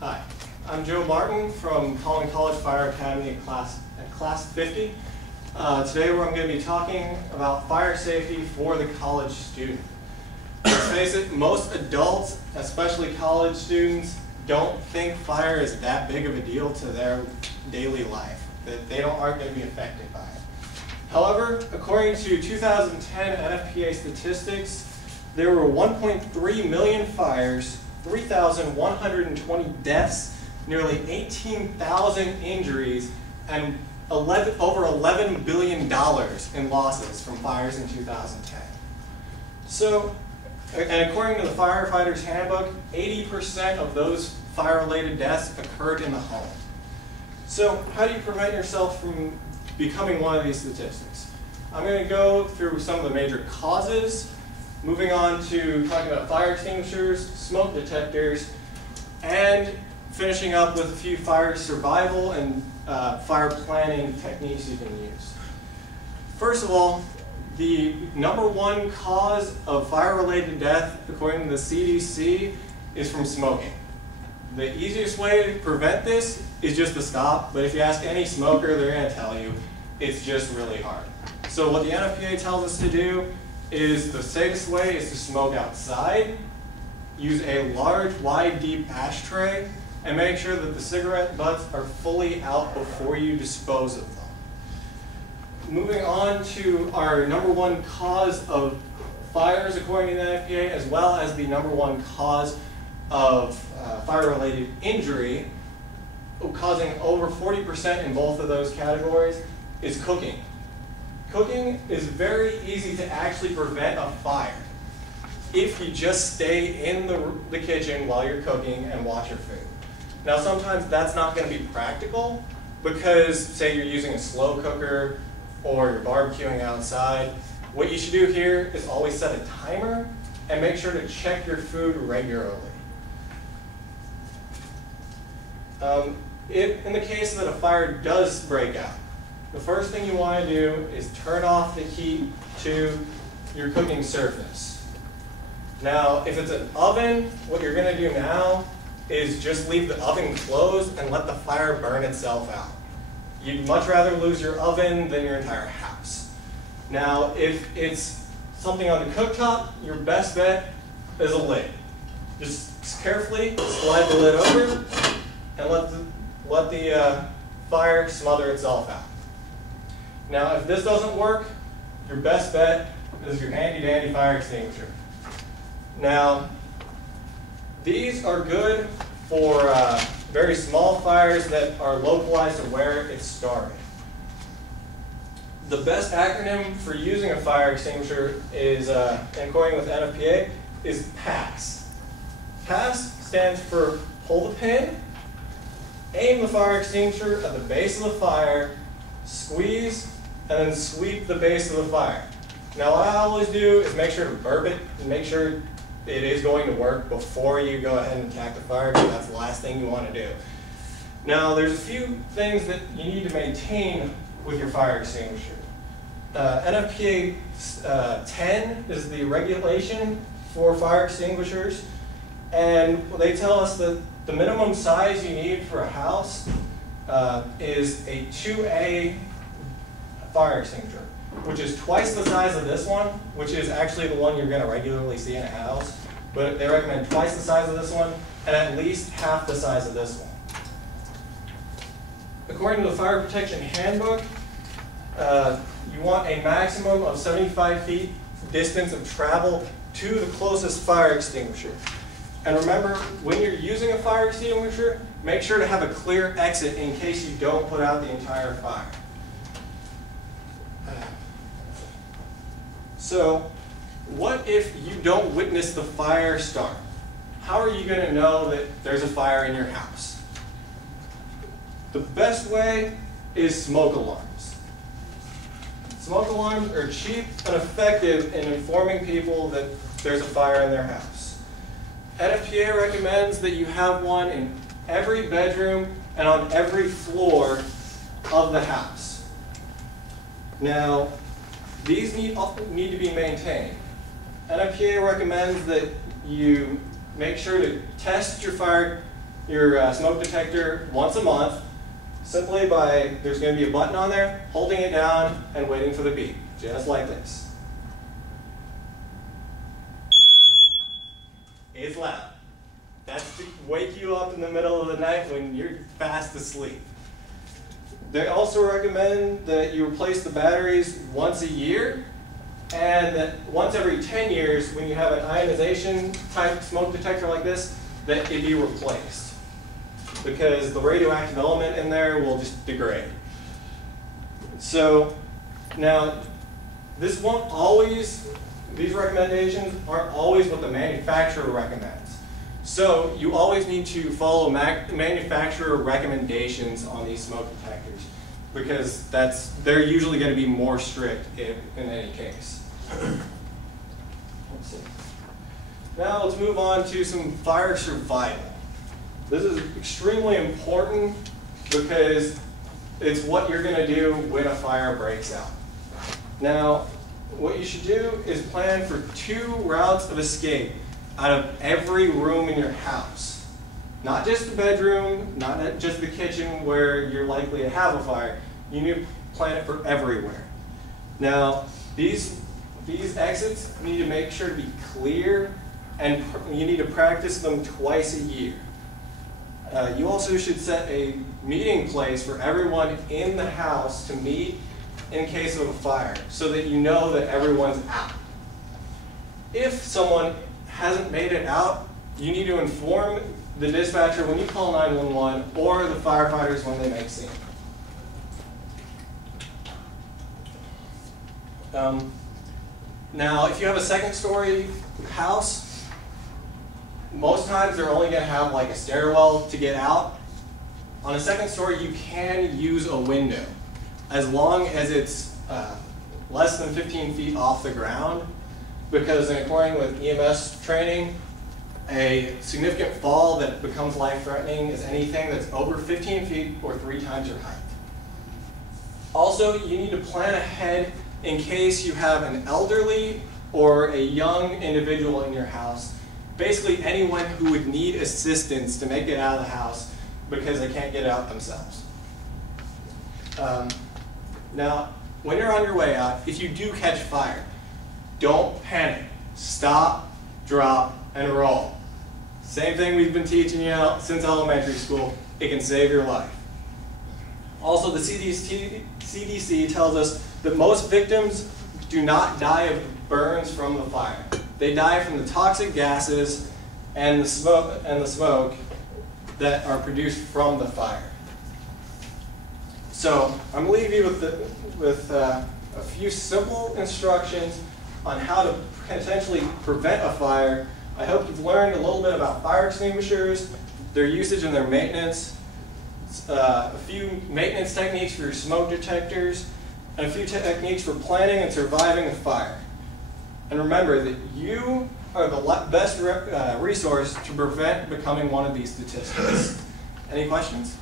Hi, I'm Joe Martin from Collin College Fire Academy at Class 50. Today I'm going to be talking about fire safety for the college student. Let's face it, most adults, especially college students, don't think fire is that big of a deal to their daily life, that they aren't going to be affected by it. However, according to 2010 NFPA statistics, there were 1.3 million fires, 3,120 deaths, nearly 18,000 injuries, and over $11 billion in losses from fires in 2010. So, and according to the Firefighter's Handbook, 80% of those fire-related deaths occurred in the home. So, how do you prevent yourself from becoming one of these statistics? I'm going to go through some of the major causes, moving on to talking about fire extinguishers, smoke detectors, and finishing up with a few fire survival and fire planning techniques you can use. First of all, the #1 cause of fire-related death, according to the CDC, is from smoking. The easiest way to prevent this is just to stop, but if you ask any smoker, they're going to tell you it's just really hard. So what the NFPA tells us to do is the safest way is to smoke outside, use a large, wide, deep ashtray, and make sure that the cigarette butts are fully out before you dispose of them. Moving on to our #1 cause of fires according to the NFPA, as well as the #1 cause of fire-related injury, causing over 40% in both of those categories, is cooking. Cooking is very easy to actually prevent a fire if you just stay in the kitchen while you're cooking and watch your food. Now sometimes that's not going to be practical because say you're using a slow cooker or you're barbecuing outside. What you should do here is always set a timer and make sure to check your food regularly. If in the case that a fire does break out, the first thing you want to do is turn off the heat to your cooking surface. Now, if it's an oven, what you're going to do now is just leave the oven closed and let the fire burn itself out. You'd much rather lose your oven than your entire house. Now, if it's something on the cooktop, your best bet is a lid. Just carefully slide the lid over and let the fire smother itself out. Now, if this doesn't work, your best bet is your handy-dandy fire extinguisher. Now, these are good for very small fires that are localized to where it started. The best acronym for using a fire extinguisher is, according with NFPA, is PASS. PASS stands for pull the pin, aim the fire extinguisher at the base of the fire, squeeze, and then sweep the base of the fire. Now what I always do is make sure to burp it and make sure it is going to work before you go ahead and attack the fire, because that's the last thing you want to do. Now there's a few things that you need to maintain with your fire extinguisher. NFPA 10 is the regulation for fire extinguishers, and they tell us that the minimum size you need for a house is a 2A fire extinguisher, which is twice the size of this one, which is actually the one you're going to regularly see in a house, but they recommend twice the size of this one and at least half the size of this one. According to the Fire Protection Handbook, you want a maximum of 75 feet distance of travel to the closest fire extinguisher. And remember, when you're using a fire extinguisher, make sure to have a clear exit in case you don't put out the entire fire. So, what if you don't witness the fire start? How are you going to know that there's a fire in your house? The best way is smoke alarms. Smoke alarms are cheap and effective in informing people that there's a fire in their house. NFPA recommends that you have one in every bedroom and on every floor of the house. Now, these need to be maintained. NFPA recommends that you make sure to test your fire your smoke detector once a month, simply by, there's going to be a button on there, holding it down and waiting for the beep, just like this. It's loud. That's to wake you up in the middle of the night when you're fast asleep. They also recommend that you replace the batteries once a year, and that once every 10 years, when you have an ionization type smoke detector like this, that it be replaced, because the radioactive element in there will just degrade. So now, this won't always, these recommendations aren't always what the manufacturer recommends. So you always need to follow manufacturer recommendations on these smoke detectors, because they're usually going to be more strict in any case. Let's see. Now let's move on to some fire survival. This is extremely important because it's what you're going to do when a fire breaks out. Now, what you should do is plan for 2 routes of escape out of every room in your house. Not just the bedroom, not just the kitchen where you're likely to have a fire. You need to plan it for everywhere. Now, these exits need to make sure to be clear, and you need to practice them twice a year. You also should set a meeting place for everyone in the house to meet in case of a fire, so that you know that everyone's out. If someone hasn't made it out, you need to inform the dispatcher when you call 911 or the firefighters when they make scene. Now, if you have a 2nd-story house, most times they're only going to have like a stairwell to get out. On a 2nd story, you can use a window, as long as it's less than 15 feet off the ground, because according with EMS training, a significant fall that becomes life-threatening is anything that's over 15 feet or 3 times your height. Also, you need to plan ahead in case you have an elderly or a young individual in your house, basically anyone who would need assistance to make it out of the house because they can't get out themselves. Now, when you're on your way out, if you do catch fire, don't panic. Stop, drop, and roll. Same thing we've been teaching you since elementary school. It can save your life. Also, the CDC tells us that most victims do not die of burns from the fire. They die from the toxic gases and the smoke that are produced from the fire. So I'm going to leave you with a few simple instructions on how to potentially prevent a fire. I hope you've learned a little bit about fire extinguishers, their usage and their maintenance, a few maintenance techniques for your smoke detectors, and a few techniques for planning and surviving a fire. And remember that you are the best resource to prevent becoming one of these statistics. Any questions?